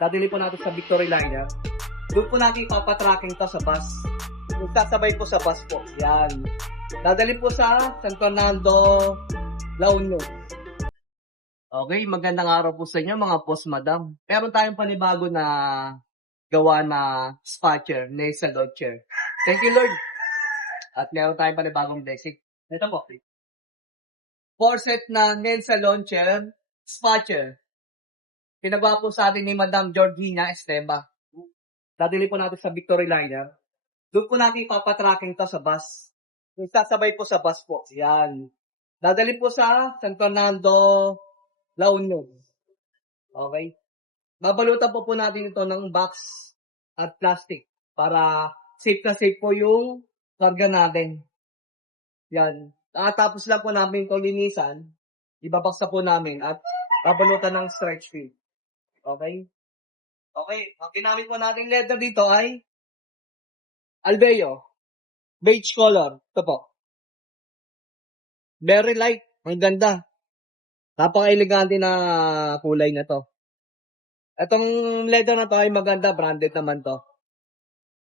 Dadali po natin sa Victory Liner. Doon po natin ipapatracking to sa bus. Yung sasabay po sa bus po. Yan. Dadali po sa San Fernando, La Union. Okay, magandang araw po sa inyo mga boss madam. Meron tayong panibago na gawa na spatcher, nasal launcher. Thank you Lord. At meron tayong panibagong blessing. Ito po. 4 set na nasal launcher, spatcher. Pinagawa po sa atin ni Madam Georgina Esteba. Dadali po natin sa Victory Liner. Doon po natin ipapatracking to sa bus. Yung sasabay po sa bus po. Yan. Dadali po sa San Fernando, La Union. Okay? Babalutan po natin ito ng box at plastic para safe na safe po yung karga natin. Yan. Tapos lang po namin ito linisan. Ibabaksa po namin at babalutan ng stretch film. Okay? Okay. Ang ginamit po natin leather dito ay Albeo. Beige color. Ito po. Very light. Ang ganda. Napaka-elegante na kulay na to. Itong leather na to ay maganda. Branded naman to.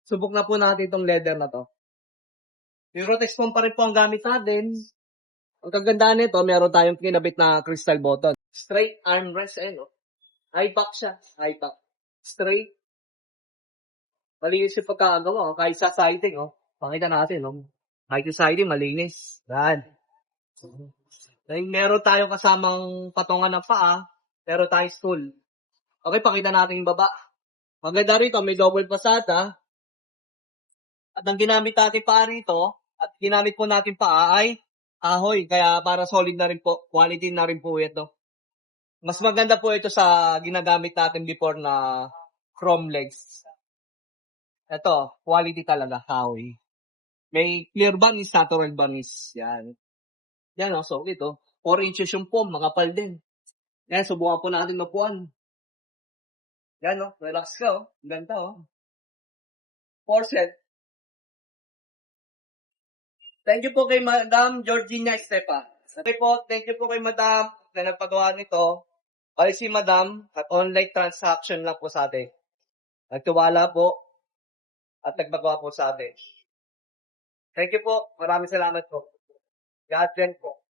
Subok na po natin itong leather na to. Yung Rotex foam pa rin po ang gamit natin. Ang kagandaan nito, meron tayong kinabit na crystal button. Straight armrest, no? High back siya. High back. Straight. Malinis yung pagkakagawa, oh. Kahit sa siding, oh. Pakita natin, oh. Kahit sa siding, malinis. Yan. Meron tayong kasamang patungan ng paa. Meron tayong stool. Okay, pakita natin yung baba. Maganda rito, may double pasada. At ang ginamit natin paa rito, at ginamit po natin paa ay ahoy. Kaya para solid na rin po. Quality na rin po ito. Mas maganda po ito sa ginagamit natin before na chrome legs. Ito, quality talaga, ahoy. May clear banis, natural banis. Yan. Yan, oh, so ito. 4 inches yung foam, makapal din. Yan, subukan po natin mapuan. Yan, oh, relax ka, oh. Ganda, oh. 4 set. Thank you po kay Madam Georgina Estepa. Okay po, thank you po kay Madam na nagpagawa nito. Ay si Madam at online transaction lang po sa atin. Nagtiwala po at nagpagawa po sa atin. Thank you po. Maraming salamat po. God bless po.